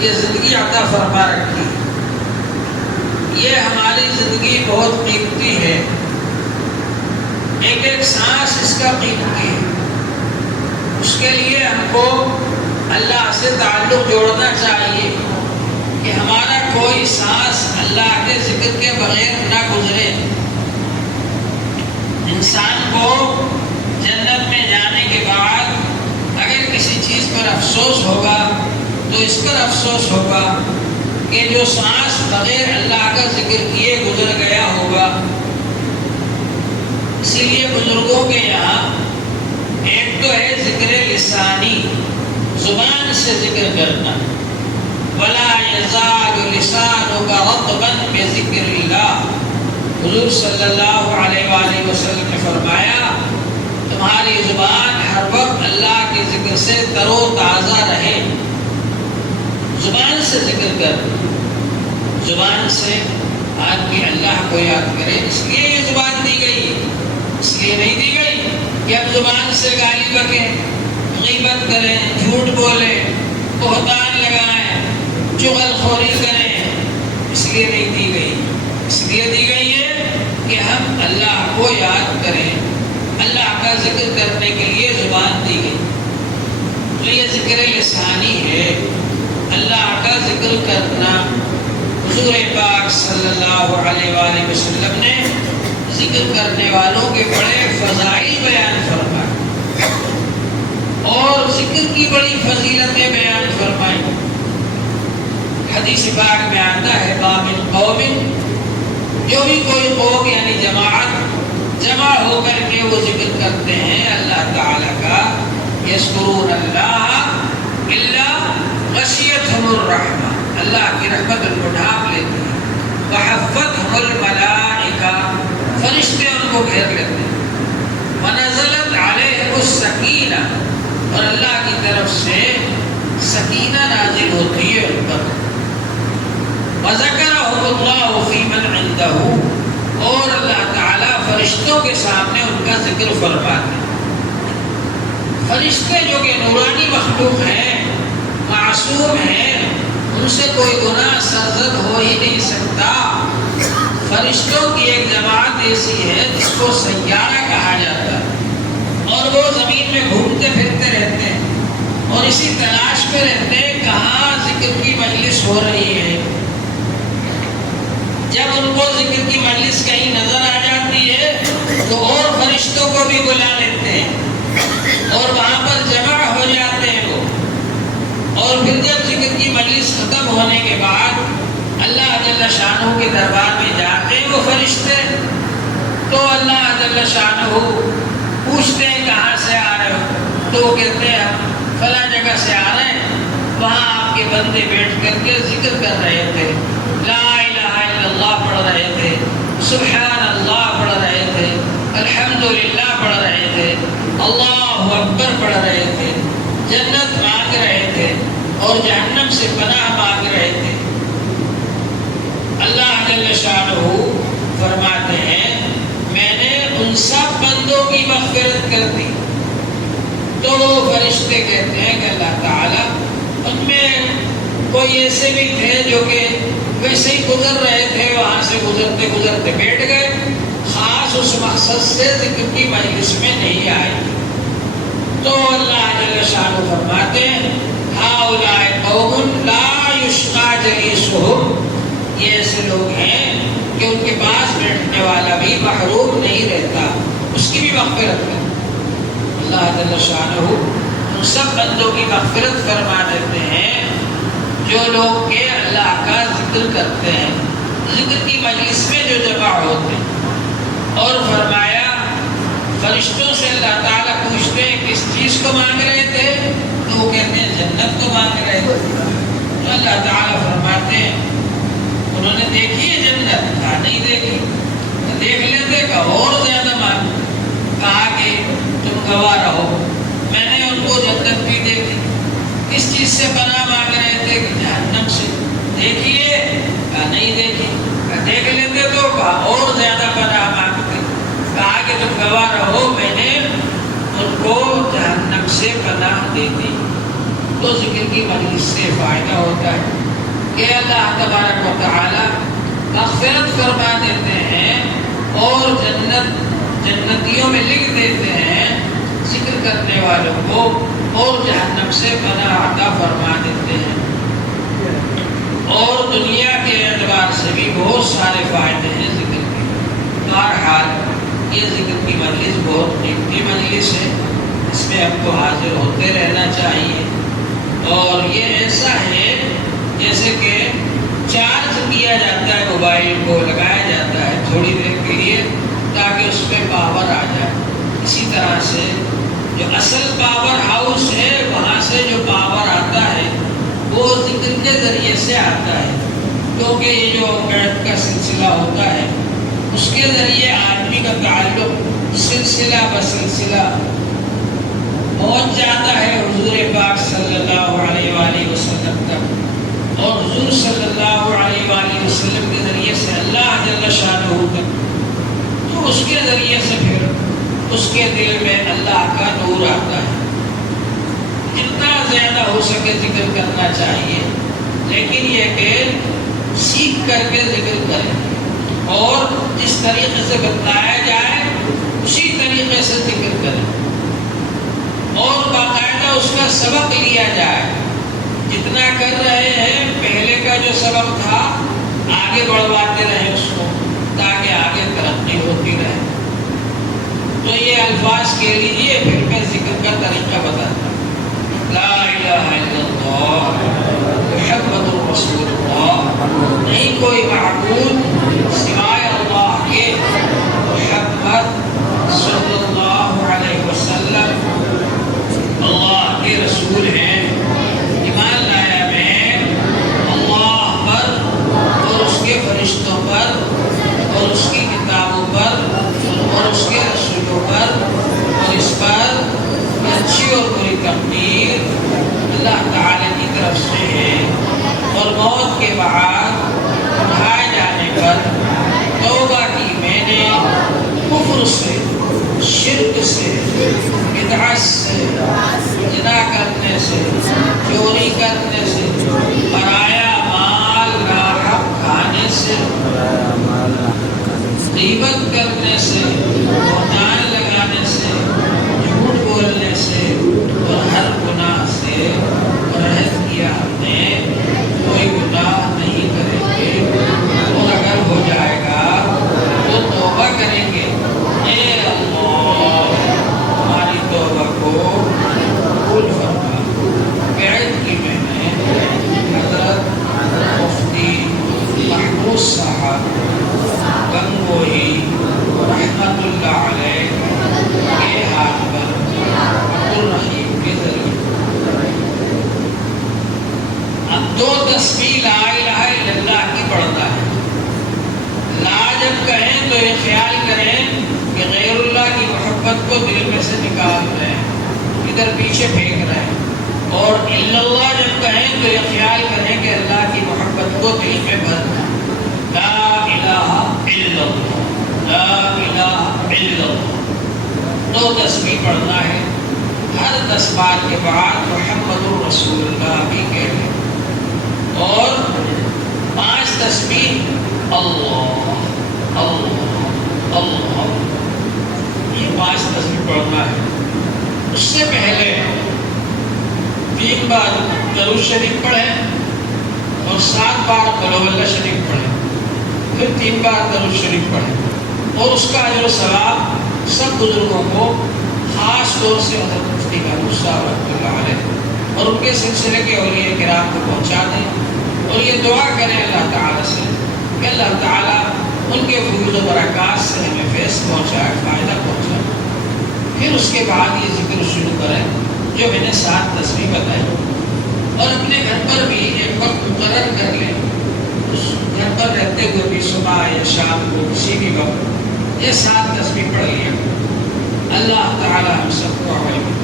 یہ زندگی عطا فرما رکھی. یہ ہماری زندگی بہت قیمتی ہے، ایک ایک سانس اس کا قیمتی ہے. اس کے لیے ہم کو اللہ سے تعلق جوڑنا چاہیے کہ ہمارا کوئی سانس اللہ کے ذکر کے بغیر نہ گزرے. انسان کو جنت میں جانے کے بعد اگر کسی چیز پر افسوس ہوگا تو اس پر افسوس ہوگا کہ جو سانس بغیر اللہ کا ذکر کیے گزر گیا ہوگا. اسی لیے بزرگوں کے یہاں ایک تو ہے ذکر لسانی، زبان سے ذکر کرنا. وَلَا يَزَالُ لِسَانُكَ رَطْبًا بِذِكْرِ اللَّهِ. حضور صلی اللہ علیہ وآلہ وسلم نے فرمایا تمہاری زبان ہر وقت اللہ کے ذکر سے تر و تازہ رہے. زبان سے ذکر کر، زبان سے آدمی اللہ کو یاد کرے. اس لیے یہ زبان دی گئی، اس لیے نہیں دی گئی کہ اب زبان سے گالی بکیں، غیبت کریں، جھوٹ بولیں، بہتان لگائیں، چغل خوری کریں. اس لیے نہیں دی گئی. اس لیے دی گئی ہے کہ ہم اللہ کو یاد کریں. اللہ کا ذکر کرنے کے لیے زبان دی گئی. تو یہ ذکر لسانی ہے، اللہ کا ذکر کرنا. حضور پاک صلی اللہ علیہ وآلہ وسلم نے ذکر کرنے والوں کے بڑے فضائل بیان فرمائے اور ذکر کی بڑی فضیلتیں بیان فرمائی. حدیث پاک میں آتا ہے بابن قوم، جو بھی کوئی قوم یعنی جماعت جمع ہو کر کے وہ ذکر کرتے ہیں اللہ تعالیٰ کا، یذکرون اللہ الا غشیتہم الرحمہ، اللہ کی رحمت ان کو ڈھانپ لیتی ہے. وحفتہم الملائکہ، فرشتے ان کو گھیر لیتے ہیں. ونزلت علیہم السکینہ، اور اللہ کی طرف سے سکینہ نازل ہوتی ہے ان پر. وذکرہم اللہ فی من عندہ، اور اللہ تعالیٰ فرشتوں کے سامنے ان کا ذکر فرماتے ہیں. فرشتے جو کہ نورانی مخلوق ہیں، معصوم ہیں، ان سے کوئی گناہ سرزد ہو ہی نہیں سکتا. فرشتوں کی ایک جماعت ایسی ہے جس کو سیارہ کہا جاتا ہے، اور وہ زمین میں گھومتے پھرتے رہتے ہیں اور اسی تلاش میں رہتے ہیں کہاں ذکر کی مجلس ہو رہی ہے. جب ان کو ذکر کی مجلس کہیں نظر آ جاتی ہے تو اور فرشتوں کو بھی بلا لیتے ہیں اور وہاں پر جمع ہو جاتے ہیں وہ. اور پھر جب ذکر کی مجلس ختم ہونے کے بعد اللہ جل شانہ کے دربار میں جاتے ہیں وہ فرشتے، تو اللہ جل شانہ پوچھتے ہیں کہاں سے آ رہے ہو، تو وہ کہتے ہیں ہم فلاں جگہ سے آ رہے ہیں، وہاں آپ کے بندے بیٹھ کر کے ذکر کر رہے تھے، لا الہ الا اللہ پڑھ رہے تھے، سبحان اللہ پڑھ رہے تھے، الحمدللہ پڑھ رہے تھے، اللہ اکبر پڑھ رہے تھے، جنت مانگ رہے تھے اور جہنم سے پناہ مانگ رہے تھے. اللہ جل شانہ فرماتے ہیں میں نے ان سب بندوں کی مغفرت کر دی. تو وہ فرشتے کہتے ہیں کہ اللہ تعالیٰ ان میں کوئی ایسے بھی تھے جو کہ ویسے ہی گزر رہے تھے، وہاں سے گزرتے گزرتے بیٹھ گئے، خاص اس مقصد سے ذکر کی مجلس میں نہیں آئے. تو اللہ جل شانہ فرماتے ہیں ہؤلاء قوم لا یشقی جلیسہم، یہ ایسے لوگ ہیں کہ ان کے پاس بیٹھنے والا بھی محروم نہیں رہتا. اس کی بھی مغفرت ہے. اللہ جل شانہ ان سب بندوں کی مغفرت فرما دیتے ہیں جو لوگ کہ اللہ کا ذکر کرتے ہیں، ذکر کی مجلس میں جو جمع ہوتے ہیں. اور فرمایا فرشتوں سے اللہ تعالیٰ پوچھتے ہیں کس چیز کو مانگ رہے تھے، تو وہ کہتے ہیں جنت کو مانگ رہے تھے. تو اللہ تعالیٰ فرماتے ہیں انہوں نے دیکھی ہے جنت؟ کہا نہیں دیکھی. دیکھ لیتے کہ اور زیادہ مانگ. کہا کہ تم گواہ رہو، میں نے ان کو جنت بھی دیکھی. کس چیز سے پناہ مانگ رہے تھے؟ کہ جہنم سے. دیکھیے؟ کہا نہیں دیکھی. دیکھ لیتے تو کہا اور زیادہ پناہ مانگتے. کہا کہ تم گواہ رہو میں نے ان کو جہنم سے پناہ دے دی. تو ذکر کی مجلس سے فائدہ ہوتا ہے. کہ اللہ تبارک و تعالی مغفرت فرما دیتے ہیں اور جنتیوں میں لکھ دیتے ہیں ذکر کرنے والوں کو، اور جہنم سے پناہ عطا فرما دیتے ہیں۔ اور دنیا کے اعتبار سے بھی بہت سارے فائدے ہیں ذکر کے۔ بہرحال یہ ذکر کی مجلس بہت قیمتی مجلس ہے، اس میں ہم کو حاضر ہوتے رہنا چاہیے۔ اور یہ ایسا ہے جیسے کہ چارج کیا جاتا ہے، موبائل کو لگایا جاتا ہے تھوڑی دیر کے لیے تاکہ اس میں پاور آ جائے۔ اسی طرح سے جو اصل پاور ہاؤس ہے وہاں سے جو پاور آتا ہے وہ ذکر کے ذریعے سے آتا ہے، کیونکہ یہ جو بیعت کا سلسلہ ہوتا ہے اس کے ذریعے آدمی کا تعلق سلسلہ بسلسلہ پہنچ جاتا ہے حضور پاک صلی اللہ علیہ وآلہ وسلم تک، اور حضور صلی اللہ علیہ وآلہ وسلم کے ذریعے سے اللہ جل شانہ تک، تو اس کے ذریعے سے پھر اس کے دل میں اللہ کا نور آتا ہے۔ جتنا زیادہ ہو سکے ذکر کرنا چاہیے، لیکن یہ کہ سیکھ کر کے ذکر کریں اور جس طریقے سے بتایا جائے اسی طریقے سے ذکر کریں، اور باقاعدہ اس کا سبق لیا جائے۔ جتنا کر رہے ہیں پہلے کا جو سبق تھا آگے بڑھواتے رہیں اس کو تاکہ آگے ترقی ہوتی رہے۔ تو یہ الفاظ کہہ لیجئے، پھر میں ذکر کا طریقہ بتاتا ہوں۔ لا الہ الا اللہ محمد رسول اللہ، نہیں کوئی معبود سوائے اللہ کے، محمد صلی اللہ علیہ وسلم اللہ کے رسول ہیں۔ ایمان لایا میں اللہ پر اور اس کے فرشتوں پر اور اس کی کتابوں پر اور اس کے رسولوں پر، اور اس پر اچھی اور بری تقدیر اللہ تعالی کی طرف سے ہے، اور موت کے بعد اٹھائے جانے پر توبہ کی میں نے کفر سے، شرک سے، بدعت سے، زنا کرنے سے، چوری کرنے سے، پرایا مال ناحق کھانے سے، غیبت کرنے سے، بہتان لگانے سے، جھوٹ بولنے سے، اور ہر گناہ سے عہد کیا ہم نے کوئی گناہ نہیں کریں گے، اور اگر ہو جائے گا تو توبہ کریں گے۔ اے اللہ ہماری توبہ کو قبول فرما۔ بیعت کی میں نے حضرت مفتی محمود صاحب گنگوہی رحمت اللہ علیہ کے ہاتھ پر عبدالرحیم کے ذریعے اب 2 تسبیح لا الہ الا اللہ کی پڑھتا ہے۔ لا جب کہیں تو یہ خیال کریں کہ غیر اللہ کی محبت کو دل میں سے نکال رہے ہیں، ادھر پیچھے پھینک رہے ہیں، اور الا اللہ جب کہیں تو یہ خیال کریں کہ اللہ کی محبت کو دل میں بھر رہے ہیں۔ لا الہ الا اللہ، لا الہ الا اللہ 2 تسبیح پڑھنا ہے۔ ہر 10 بار کے بعد محمد رسول اللہ بھی کہہ، اور 5 تسبیح اللہ اللہ اللہ، یہ 5 تسبیح پڑھنا ہے۔ اس سے پہلے 3 بار درود شریف پڑھیں اور 7 بار قل هو اللہ شریف پڑھیں، پھر 3 بار درود شریف پڑھیں، اور اس کا اجر و ثواب سب بزرگوں کو، خاص طور سے حضرت مفتی محمود صاحب رحمۃ اللہ علیہ اور ان کے سلسلے کے اولیاء کرام کو پہنچا دیں، اور یہ دعا کریں اللہ تعالیٰ سے کہ اللہ تعالیٰ ان کے فیوز و برکات سے ہمیں فیض پہنچائے، فائدہ پہنچائے۔ پھر اس کے بعد یہ ذکر شروع کریں جو میں نے 7 تسبیح بتائی، اور اپنے گھر پر بھی ایک وقت مقرر کر لیں، اس گھر پر رہتے ہوئے بھی صبح یا شام کو کسی بھی وقت یہ 7 تسبیح پڑھ لیا۔ اللہ تعالیٰ ہم سب کو عمل میں